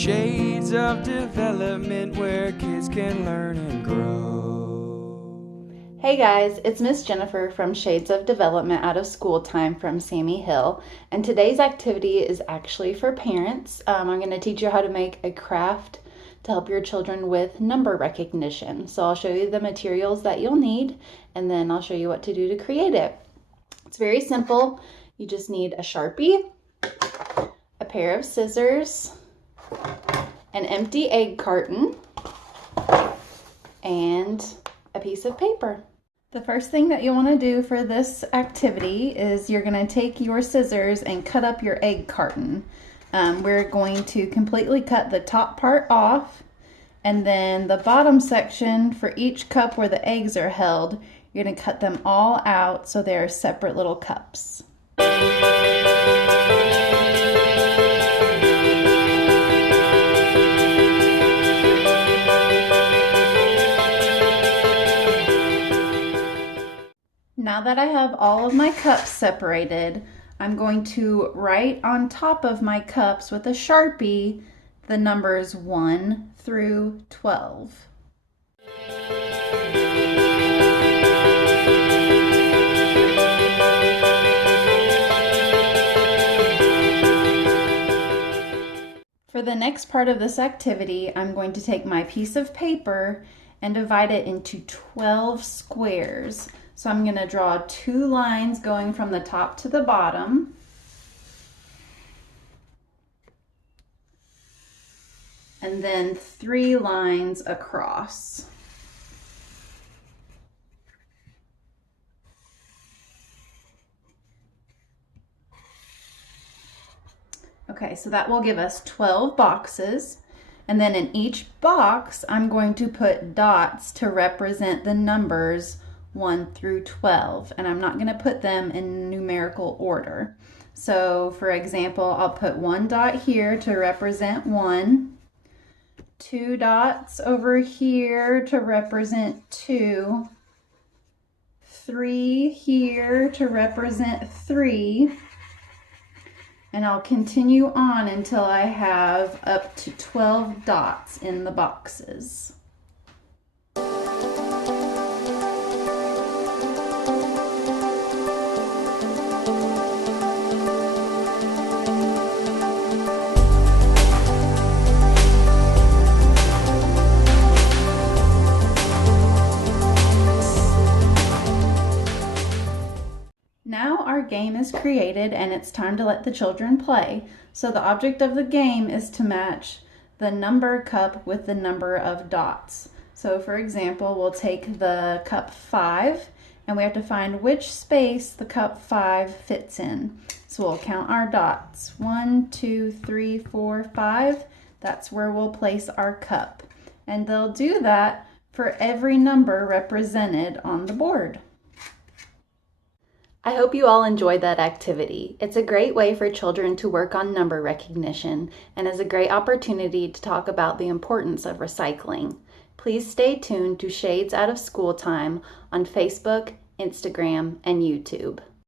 Shades of development where kids can learn and grow. Hey guys, it's Miss Jennifer from Shades of Development Out of School Time from Sammy Hill, and today's activity is actually for parents. I'm going to teach you how to make a craft to help your children with number recognition. So I'll show you the materials that you'll need, and then I'll show you what to do to create it. It's very simple. You just need a Sharpie, a pair of scissors, an empty egg carton, and a piece of paper. The first thing that you want to do for this activity is you're going to take your scissors and cut up your egg carton. We're going to completely cut the top part off, and then the bottom section for each cup where the eggs are held, you're going to cut them all out so they're separate little cups. Now that I have all of my cups separated, I'm going to write on top of my cups with a Sharpie the numbers 1 through 12. For the next part of this activity, I'm going to take my piece of paper and divide it into 12 squares. So I'm going to draw 2 lines going from the top to the bottom. And then 3 lines across. Okay, so that will give us 12 boxes. And then in each box, I'm going to put dots to represent the numbers 1 through 12, and I'm not going to put them in numerical order. So for example, I'll put 1 dot here to represent 1, 2 dots over here to represent 2, 3 here to represent 3, and I'll continue on until I have up to 12 dots in the boxes. Now our game is created and it's time to let the children play. So the object of the game is to match the number cup with the number of dots. So for example, we'll take the cup 5 and we have to find which space the cup 5 fits in. So we'll count our dots. 1, 2, 3, 4, 5. That's where we'll place our cup. And they'll do that for every number represented on the board. I hope you all enjoyed that activity. It's a great way for children to work on number recognition and is a great opportunity to talk about the importance of recycling. Please stay tuned to Shades Out of School Time on Facebook, Instagram, and YouTube.